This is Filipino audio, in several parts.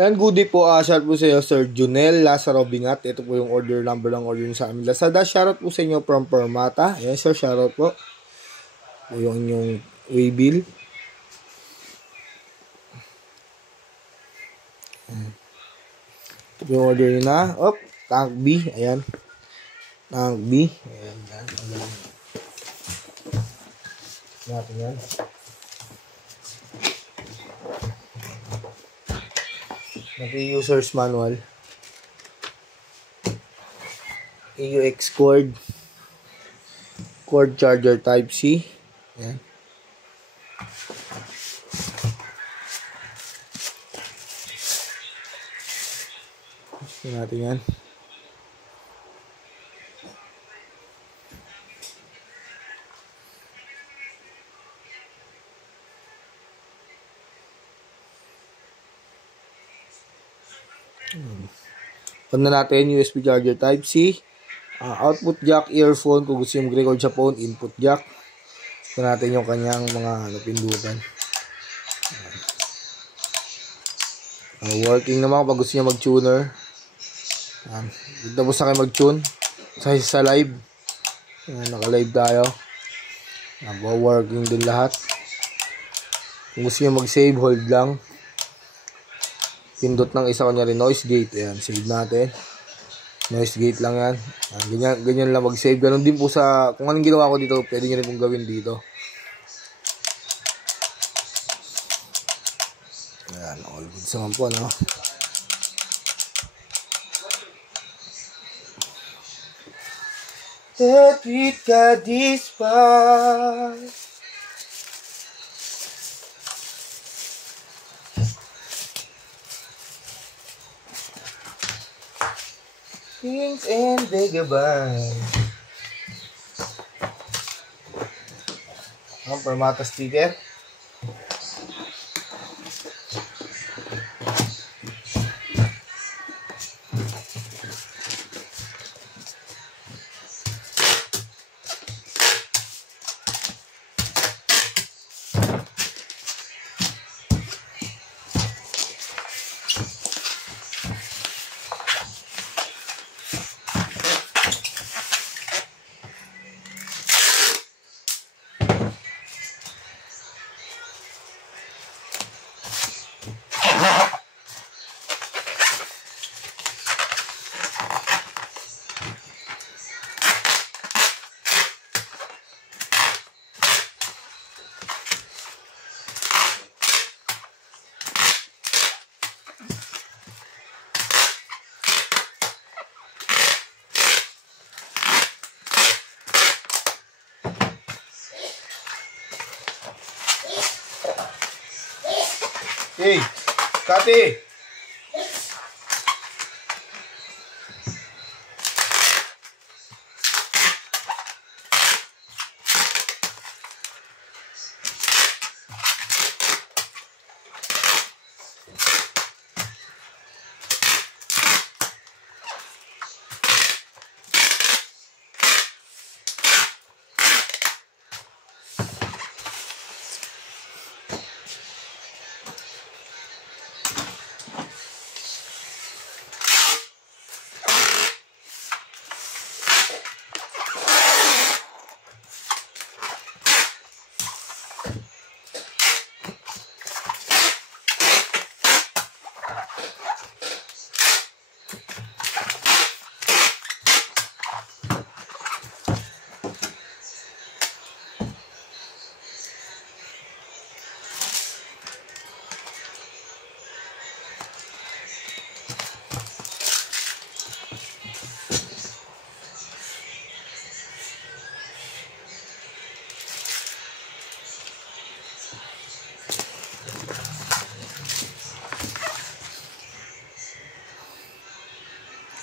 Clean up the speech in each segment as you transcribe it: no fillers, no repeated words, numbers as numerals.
Ayan, good day po. Shout po sa iyo, Sir Junel Lazaro Bingat. Ito po yung order number ng order sa amin. Lazada, shoutout po sa inyo from Permata. Ayan, sir, shoutout po. Po yung inyong waybill. Ito po yung order nyo na. Tank B. Ayan. Tank B. Ayan, yan. Natin yan. Natin user's manual. AUX cord charger type C. Ayan. Gusto natin yan. On na natin, USB charger type C. Output jack, earphone, kung gusto yung mag-record sa phone, input jack. Ito natin yung kanyang mga pindutan. Working naman pag gusto nyo mag-tuner. Tapos na kayo mag-tune sa live. Naka-live tayo. Working din lahat. Kung gusto nyo mag-save, hold lang. Pindot ng isa, kunyari noise gate. Ayan, save natin. Noise gate lang yan. Ganyan lang mag-save. Ganon din po sa, kung anong ginawa ko dito, pwede nyo rin pong gawin dito. Ayan, all good naman po, no? Tetwit ka dispas. Kings and Vagabond. Ang Permata sticker. Hey, Kati!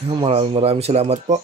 Maraming salamat po.